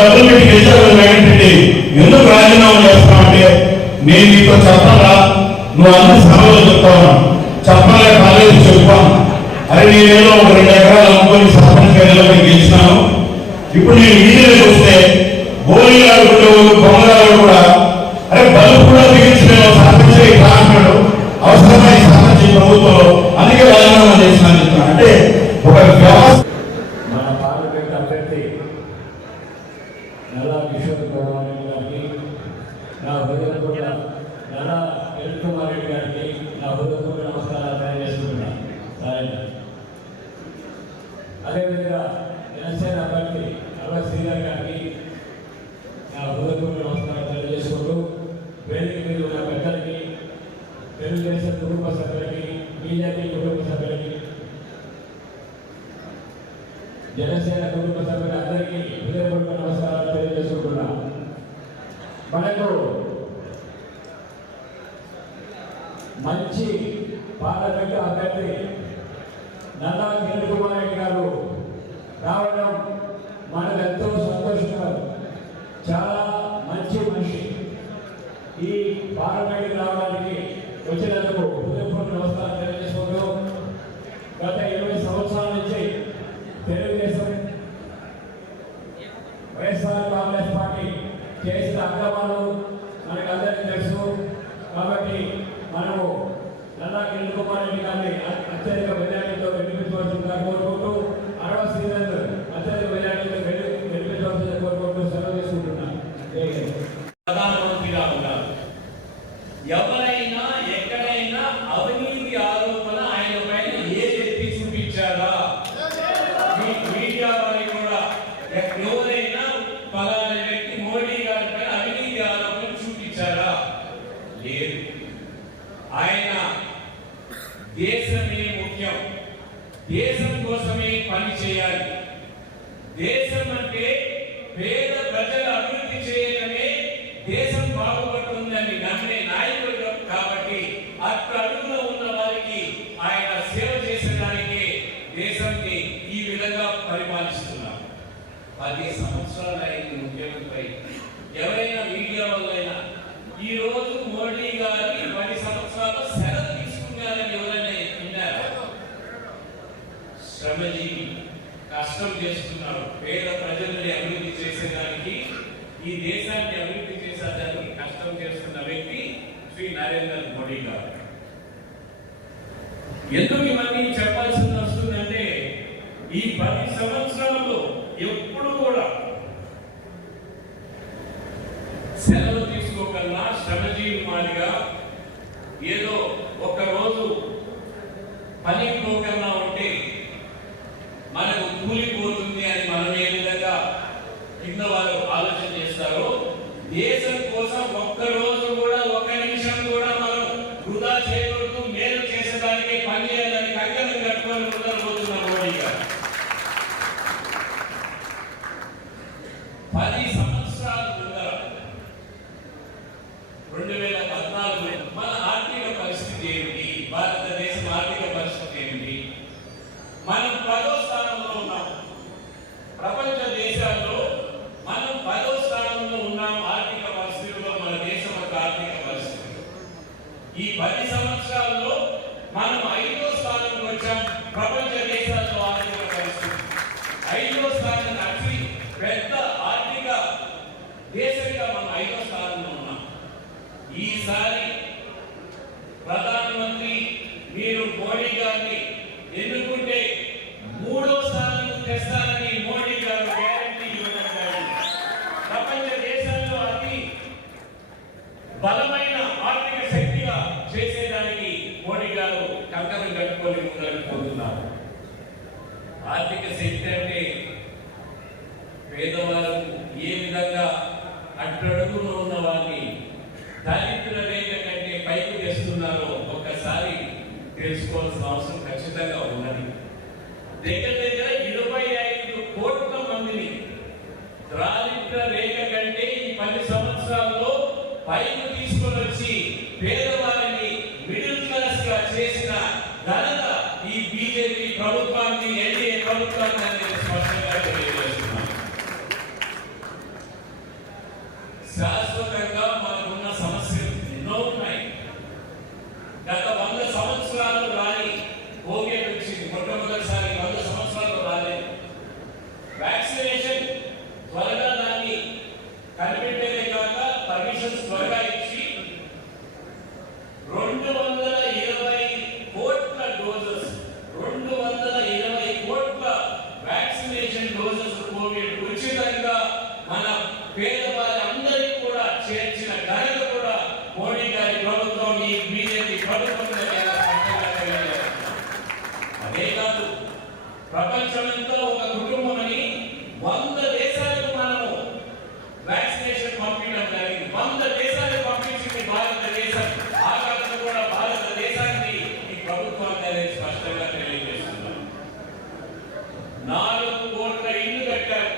డబ్బులు పెట్టి గెలిచారు ఏంటంటే ఎందుకు రాజీనామా చేస్తామంటే నేను నీతో చెప్పాలా, నువ్వు అన్ని సభలో చెప్తావు, చెప్పలే కాలేదు చెప్తాను. అరే నేనేదో ఒక 2 ఎకరాలు అమ్ముకొని సర్పంచ్ గదిలోకి గెలిచినాను. ఇప్పుడు నేను వీధిలోకి వస్తే బోలి ఆడుకుంటే బొమ్మగారు కూడా అరే బల్బు కూడా బిగించలేము సర్పంచ్ కాంటున్నాడు, అవసరమై సర్పంచ్ ప్రభుత్వంలో అందుకే రాజీనామా చేసినా చెప్తున్నా. అంటే ఒక వ్యవస్థ. మన పార్లమెంట్ అభ్యర్థి నల్లా కిషోర్ గౌడ్ గారికి నా హృదయపూర్వక నల్లా ఎల్ కుమార్ రెడ్డి గారికి నా హృదయపూర్వక నమస్కారాలు తెలియజేస్తున్నాను. అదేవిధంగా జనసేన అభ్యర్థి అల్వా శ్రీధర్ గారికి నా హృదయపూర్వక నమస్కారాలు తెలియజేసుకుంటూ వేదిక మీద ఉన్న పెద్దలకి, తెలుగుదేశం కుటుంబ సభ్యులకి, బీజేపీ కుటుంబ సభ్యులకి, జనసేన కుటుంబ సభ్యులందరికీ హృదయపూర్వక నమస్కారాలు తెలియజేసుకుంటున్నా. మనకు మంచి పార్లమెంట్ అభ్యర్థి నల్లా కిరణ్ కుమార్ రెడ్డి గారు రావడం మనకు ఎంతో సంతోషకరం. చాలా మంచి మనిషి. ఈ పార్లమెంట్కి రావడానికి వచ్చినందుకు హృదయపూర్వక నమస్కారం తెలియజేసుకుంటూ గత 20 సంవత్సరాల నుంచి తెలుగుదేశం వైఎస్ఆర్ కాంగ్రెస్ పార్టీ చేసిన అక్రమాలు మనకు అందరికీ తెలుసు. కాబట్టి మనము నల్లా కిరణ్ కుమార్ రెడ్డి గారిని అత్యధిక మెజార్టీతో గెలిపించవలసిందిగా కోరుకుంటూ, అల్వా శ్రీధర్ అత్యధిక మెజార్టీతో గెలిపించవలసిందిగా కోరుకుంటూ సెలవు తీసుకుంటున్నాను. ప్రధానమంత్రిగా ఉన్నారు. ఎవరైనా ఎక్కడైనా అవినీతి ఆరోపణ ఆయన పైన ఏదెత్తి చూపించారా? మీడియా వారికి కూడా ఎవరైనా పలానా వ్యక్తి మోడీ గారి పైన అవినీతి ఆరోపణ చూపించారా? లేదు. ఆయన దేశమే ముఖ్యం, దేశం కోసమే పని చేయాలి. దేశం అంటే పేద ప్రజల అభివృద్ధి చేయడమే దేశం బాగుపడుతుందని నమ్మే నాయకుడు కాబట్టి అడుగులో ఉన్న వారికి ఆయన సేవ చేసేదానికి దేశాన్ని ఈ విధంగా పరిపాలిస్తున్నారు. 10 సంవత్సరాలు అయింది ముఖ్యమంత్రి. ఎవరైనా మీడియా వల్లైనా ఈ రోజు మోడీ గారికి 10 సంవత్సరాలు సెలవు తీసుకున్నారని ఎవరైనా విన్నారా? శ్రమజీవి, కష్టం చేస్తున్నారు. పేద ప్రజలని అభివృద్ధి చేసేదానికి, ఈ దేశాన్ని అభివృద్ధి చేసేదానికి కష్టం చేస్తున్న వ్యక్తి శ్రీ నరేంద్ర మోడీ గారు. ఎందుకు ఇవన్నీ చెప్పాల్సి వస్తుందంటే ఈ 10 సంవత్సరాల్లో ఎప్పుడు కూడా సెలవు తీసుకోకన్నా శ్రమజీవి మాదిగా ఏదో ఒక్కరోజు పని పోకన్నా ఉంటే మనకు కూలిపోతుంది అని మనం ఏ విధంగా కింద వారు ఆలోచన చేస్తారో, దేశం కోసం ఒక్కరోజు కూడా 1 నిమిషం కూడా మనం వృధా చేయకూడదు, మేలు చేసేదానికి పని చేయాలని కంకణం కట్టుకొని ముందరపోతున్న మోడీ గారు. 10 సంవత్సరాల ముందర 2014 మన ఆర్థిక పరిస్థితి ఏమిటి? భారతదేశం ఆర్థిక పరిస్థితి ఏమిటి? మనం 10వ స్థానంలో ఉన్నాం. ప్రపంచ దేశాల్లో మనం 10వ స్థానంలో ఉన్నాం. ఆర్థిక పరిస్థితుల్లో మన దేశం యొక్క ఆర్థిక పరిస్థితి ఈ 10 సంవత్సరాల్లో మనం 5వ స్థానంలో వచ్చాం. ప్రపంచ దేశాల్లో ఆర్థిక పరిస్థితి 5వ స్థానం అతి పెద్ద ఆర్థిక దేశంగా మనం 5వ స్థానంలో ఉన్నాం. ఈసారి ప్రధానమంత్రి మీరు మోడీ గారిని ఎన్నుకుంటే 3వ స్థానానికి తెస్తానని మోడీ గారు గ్యారంటీ ఇవ్వడం. ప్రపంచ దేశాల్లో అతి బలమైన ఆర్థిక శక్తిగా చేసేదానికి మోడీ గారు కంకణం కట్టుకొని ముందుకు పోతున్నారు. ఆర్థిక శక్తి అంటే పేదవారు ఏ విధంగా అట్టడుగులో ఉన్న వారిని దరిద్ర రేఖ కంటే పైకి తెస్తున్నారో ఒక్కసారి తెలుసుకోవాల్సిన అవసరం ఖచ్చితంగా ఉన్నది. దగ్గర 25 కోట్ల మందిని దారిద్ర రేఖ కంటే ఈ 10 సంవత్సరాల్లో పైకి తీసుకొని వచ్చి పేదవారిని మిడిల్ క్లాస్ గా చేసిన ఘనత ఈ బీజేపీ ప్రభుత్వాన్ని, ఎన్డీఏ ప్రభుత్వాన్ని స్పష్టంగా తెలియజేస్తున్నాను. పురమాయించి 220 కోట్ల డోసెస్ 220 కోట్ల వ్యాక్సినేషన్ డోసెస్ కోవిడ్ ఉచితంగా మన పేదవాళ్ళందరికీ కూడా చేర్చిన ఘనత కూడా మోడీ గారి ప్రభుత్వం ఈ బీజేపీ ప్రభుత్వం అదే కాదు ప్రపంచమంతా ఒక కుటుంబమని 100 దేశాలకు మనము వ్యాక్సినేషన్ పంపించడం జరిగింది 100 దేశాలకు పంపించింది భారతదేశం ఆ కాలంలో కూడా భారతదేశానికి ఈ ప్రభుత్వాన్ని అనేది స్పష్టంగా తెలియజేస్తున్నాం 4 కోట్ల ఇల్లు కట్టారు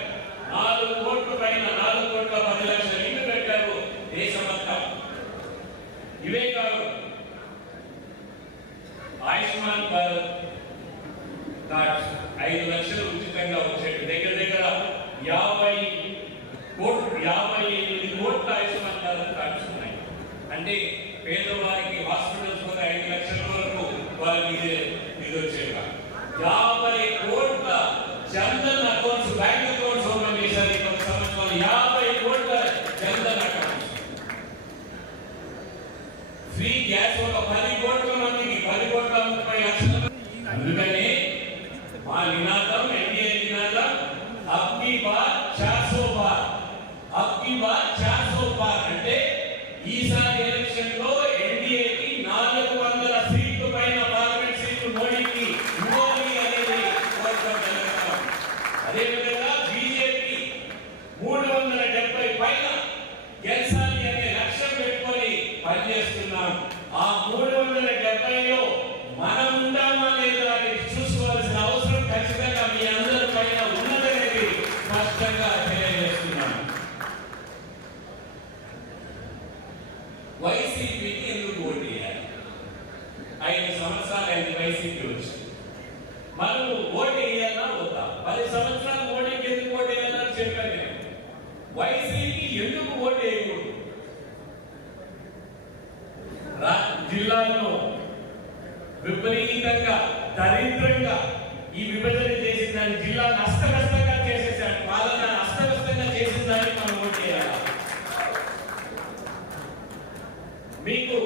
4 కోట్ల పైన 4 కోట్ల 10 లక్షల ఇల్లు కట్టారు దేశమంతా ఇవే కాదు ఆయుష్మాన్ భారత్ కార్డ్స్ 5 లక్షలు ఉచితంగా వచ్చేది దగ్గర 58 కోట్ల ఆయుష్మాన్ భారత్ కార్డ్స్ ఉన్నాయి అంటే పేదవారికి హాస్పిటల్స్ కూడా 5 లక్షల వరకు వారికి ఇది వచ్చేది 50 కోట్ల Jan Dhan accounts bank accounts open చేశారు ఈ సంవత్సరంలో 50 కోట్ల జన్ధన్ అకౌంట్స్ ఫ్రీ గ్యాస్ ఒక 10 కోట్ల మందికి 10 కోట్ల 30 లక్షల అందుకని మా నినాదం ఎన్డీఏ నినాదం అబ్కి బార్ 400 బార్ అబ్కి బార్ 400 బార్ అంటే ఈసారి ఎలక్షన్ లో ఎన్డీఏకి 400 సీట్ల పైన పార్లమెంట్ సీట్లు మోడీకి ఇవ్వాలి అనేది కోరుకుంటున్నాం అదే విధంగా బీజేపీ 370 పైన గెలిచాలి అనే లక్ష్యం పెట్టుకొని పనిచేస్తున్నాం ఆ 370లో మనం ఉంటామా లేదా అనేది చూసుకోవాల్సిన అవసరం ఖచ్చితంగా మీ అందరి పైన ఉన్నదనేది స్పష్టంగా తెలియజేస్తున్నాను వైసీపీకి ఎందుకు ఓటు వేయాలి 5 సంవత్సరాలు అయింది వైసీపీ వచ్చి మనం ఓటు వేయాలన్నా వద్దా 10 సంవత్సరాలు మోడీకి ఎందుకు ఓటు వేయాలని చెప్పాను నేను వైసీపీ ఎందుకు ఓటు వేయకూడదు జిల్లాలో విపరీతంగా దరిద్రంగా ఈ విభజన చేసిన దాన్ని జిల్లా అస్తవ్యస్తంగా చేసేసాడు పాలన అస్తవ్యస్తంగా చేసిన దాన్ని మనం ఓటు చేయాలి మీకు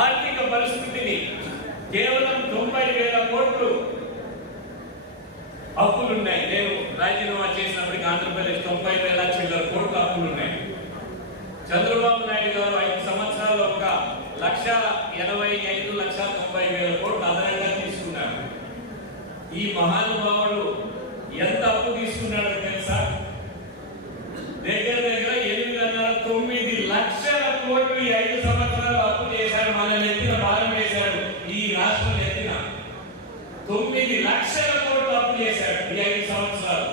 ఆర్థిక పరిస్థితిని కేవలం 90,000 కోట్లు అప్పులున్నాయి నేను రాజీనామా చేసినప్పటికీ ఆంధ్రప్రదేశ్ 90,000 చిల్లర కోట్ల అప్పులున్నాయి చంద్రబాబు నాయుడు గారు 5 సంవత్సరాల్లో 1,85,90,000 కోట్లు అదనంగా తీసుకున్నారు ఈ మహానుభావుడు ఎంత అప్పు తీసుకున్నాడో తెలుసా దగ్గర 8.5-9 లక్షల కోట్లు ఈ 5 సంవత్సరాలు అప్పు చేశాడు మన నెత్తిన భారం వేశాడు ఈ రాష్ట్రం నెత్తిన 9 లక్షల కోట్లు అప్పు చేశాడు ఈ 5 సంవత్సరాలు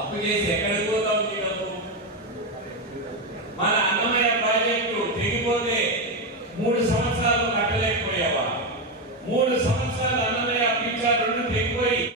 అప్పు చేసి ఎక్కడికి పోతాం డబ్బు మన